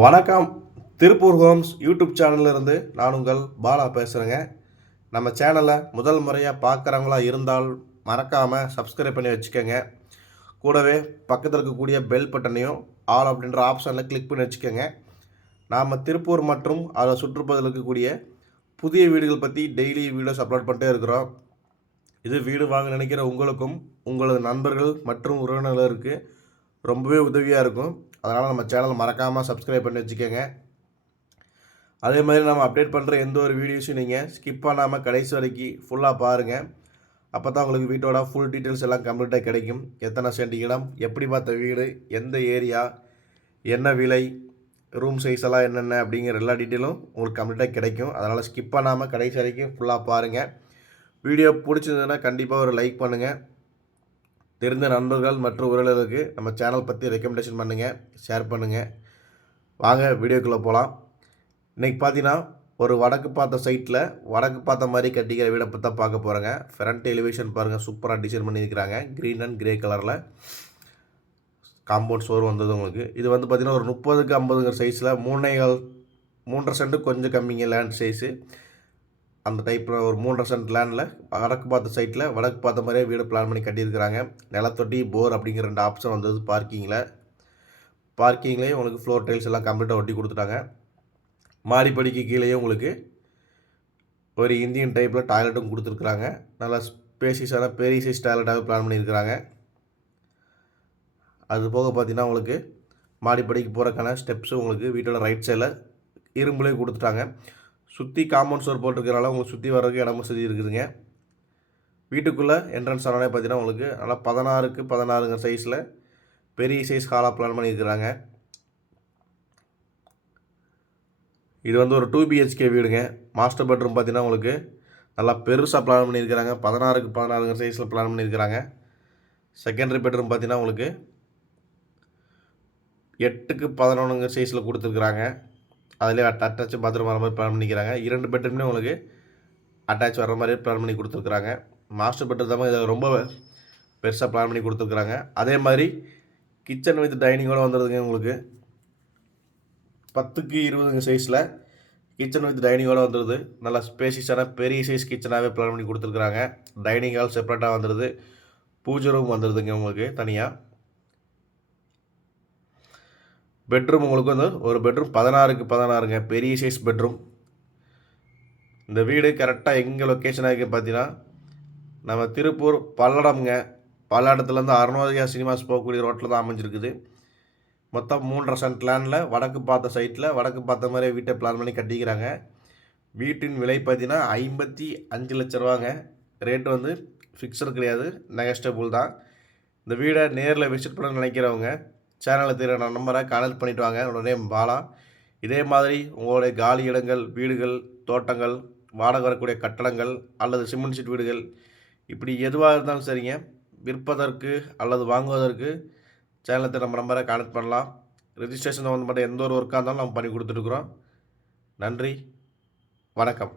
வணக்கம். Tiruppur Holmes YouTube சேனல்லேருந்து நான் உங்கள் பாலா பேசுகிறேங்க. நம்ம சேனலை முதல் முறையாக பார்க்குறவங்களா இருந்தால் மறக்காமல் சப்ஸ்கிரைப் பண்ணி வச்சுக்கோங்க. கூடவே பக்கத்தில் இருக்கக்கூடிய பெல் பட்டனையும் ஆல் அப்படின்ற ஆப்ஷனில் கிளிக் பண்ணி வச்சுக்கோங்க. நாம் திருப்பூர் மற்றும் அதை சுற்றுப்பகுதியில் இருக்கக்கூடிய புதிய வீடுகள் பற்றி டெய்லி வீடியோஸ் அப்லோட் பண்ணிட்டே இருக்கிறோம். இது வீடு வாங்க நினைக்கிற உங்களுக்கும் உங்களது நண்பர்கள் மற்றும் உறவினர்களுக்கு ரொம்பவே உதவியாக இருக்கும். அதனால் நம்ம சேனல் மறக்காமல் சப்ஸ்கிரைப் பண்ணி வச்சுக்கோங்க. அதே மாதிரி நம்ம அப்டேட் பண்ணுற எந்த ஒரு வீடியோஸும் நீங்கள் ஸ்கிப் பண்ணாமல் கடைசி வரைக்கும் ஃபுல்லாக பாருங்கள். அப்போ தான் உங்களுக்கு வீட்டோட ஃபுல் டீட்டெயில்ஸ் எல்லாம் கம்ப்ளீட்டாக கிடைக்கும். எத்தனை சென்ட் இடம், எப்படி பார்த்த வீடு, எந்த ஏரியா, என்ன விலை, ரூம் சைஸ் எல்லாம் என்னென்ன அப்படிங்கிற எல்லா டீட்டெயிலும் உங்களுக்கு கம்ப்ளீட்டாக கிடைக்கும். அதனால் ஸ்கிப் பண்ணாமல் கடைசி வரைக்கும் ஃபுல்லாக பாருங்கள். வீடியோ பிடிச்சிருந்ததுன்னா கண்டிப்பாக ஒரு லைக் பண்ணுங்கள். தெரிந்த நண்பர்கள் மற்றும் உறவினர்களுக்கு நம்ம சேனல் பற்றி ரெக்கமெண்டேஷன் பண்ணுங்கள், ஷேர் பண்ணுங்கள். வாங்க வீடியோக்குள்ளே போகலாம். இன்றைக்கி பார்த்தீங்கன்னா ஒரு வடக்கு பார்த்த சைட்டில் வடக்கு பார்த்த மாதிரி கட்டிக்கிற வீடை பற்றி தான் பார்க்க போகிறேங்க. ஃப்ரண்ட் எலிவேஷன் பாருங்கள், சூப்பராக டிசைன் பண்ணியிருக்கிறாங்க. க்ரீன் அண்ட் கிரே கலரில் காம்பவுண்ட் சோர் வந்தது உங்களுக்கு. இது வந்து பார்த்திங்கன்னா ஒரு 30க்கு 50ங்கிற சைஸில் 3.5 சென்ட்டு கொஞ்சம் கம்மிங்க லேண்ட் சைஸு. அந்த டைப்பில் ஒரு 3.5 சென்ட் லேண்டில் வடக்கு பார்த்த சைட்டில் வடக்கு பார்த்த மாதிரியே வீடு பிளான் பண்ணி கட்டியிருக்கிறாங்க. நிலத்தொட்டி, போர் அப்படிங்கிற 2 ஆப்ஷன் வந்தது பார்க்கிங்லேயே உங்களுக்கு ஃப்ளோர் டைல்ஸ் எல்லாம் கம்ப்ளீட்டாக ஒட்டி கொடுத்துட்டாங்க. மாடிப்படிக்கு கீழேயும் உங்களுக்கு ஒரு இந்தியன் டைப்பில் டாய்லெட்டும் கொடுத்துருக்குறாங்க. நல்லா ஸ்பேசியஸான பெரிய சைஸ் டாய்லெட்டாகவே பிளான் பண்ணியிருக்கிறாங்க. அது போக பார்த்திங்கன்னா உங்களுக்கு மாடிப்படிக்கு போகிறக்கான ஸ்டெப்ஸும் உங்களுக்கு வீட்டோட ரைட் சைடில் இரும்புலேயே கொடுத்துட்டாங்க. சுற்றி காம்பவுண்ட் சோர் போட்டிருக்கிறனால உங்களுக்கு சுற்றி வர்றதுக்கு இடம் வசதி இருக்குதுங்க. வீட்டுக்குள்ளே என்ட்ரன்ஸ் ஆனாலே பார்த்தீங்கன்னா உங்களுக்கு நல்லா 16க்கு 16ங்கிற சைஸில் பெரிய சைஸ் ஹாலாக பிளான் பண்ணியிருக்கிறாங்க. இது வந்து ஒரு 2 BHK வீடுங்க. மாஸ்டர் பெட்ரூம் பார்த்தீங்கன்னா உங்களுக்கு நல்லா பெருசாக பிளான் பண்ணியிருக்கிறாங்க. 16க்கு 16ங்கிற சைஸில் பிளான் பண்ணியிருக்கிறாங்க. செகண்டரி பெட்ரூம் பார்த்தீங்கன்னா உங்களுக்கு 8க்கு 11ங்கிற சைஸில் கொடுத்துருக்குறாங்க. அதிலே அட்டாச் பாத்ரூம் வர மாதிரி பிளான் பண்ணிக்கிறாங்க. 2 பெட்ரூம்லேயும் உங்களுக்கு அட்டாச் வர மாதிரி பிளான் பண்ணி கொடுத்துருக்குறாங்க. மாஸ்டர் பெட்ரூம் தான் இதை ரொம்ப பெருசாக பிளான் பண்ணி கொடுத்துருக்குறாங்க. அதே மாதிரி கிச்சன் வித் டைனிங்கோடு வந்துடுதுங்க. உங்களுக்கு 10க்கு 20ங்க சைஸில் கிச்சன் வித் டைனிங்கோடு வந்துடுது. நல்லா ஸ்பேசியஸான பெரிய சைஸ் கிச்சனாகவே பிளான் பண்ணி கொடுத்துருக்குறாங்க. டைனிங் ஹால் செப்பரேட்டாக வந்துடுது. பூஜை ரூம் வந்துடுதுங்க உங்களுக்கு தனியாக. பெட்ரூம் உங்களுக்கு வந்து ஒரு பெட்ரூம் 16க்கு 16ங்க பெரிய சைஸ் பெட்ரூம். இந்த வீடு கரெக்டாக எங்கே லொக்கேஷன் ஆகிருக்கு பார்த்தீங்கன்னா நம்ம திருப்பூர் பல்லடம்ங்க. பல்லடத்துலேருந்து அருணோதயா சினிமாஸ் போகக்கூடிய ரோட்டில் தான் அமைஞ்சிருக்குது. மொத்தம் 3.5 சென்ட் லேண்டில் வடக்கு பார்த்த சைட்டில் வடக்கு பார்த்த மாதிரி வீட்டை பிளான் பண்ணி கட்டிக்கிறாங்க. வீட்டின் விலை பார்த்தீங்கன்னா 55 லட்ச ரூபாங்க. ரேட்டு வந்து ஃபிக்ஸடு கிடையாது, நெகஸ்டபிள் தான். இந்த வீடை நேரில் விசிட் பண்ண நினைக்கிறவங்க சேனலில் தெரிகிற நம்பரை கான்டெக்ட் பண்ணிவிட்டு வாங்க. என்னோட நேம் பாலா. இதே மாதிரி உங்களுடைய காலி இடங்கள், வீடுகள், தோட்டங்கள், வாடகை வரக்கூடிய கட்டடங்கள் அல்லது சிமெண்ட் சீட் வீடுகள் இப்படி எதுவாக இருந்தாலும் சரிங்க, விற்பதற்கு அல்லது வாங்குவதற்கு சேனலத்தை நம்ம நம்பரை கான்டெக்ட் பண்ணலாம். ரெஜிஸ்ட்ரேஷன் சம்மந்தப்பட்ட எந்த ஒரு ஒர்க்காக இருந்தாலும் நம்ம பண்ணி கொடுத்துட்ருக்குறோம். நன்றி, வணக்கம்.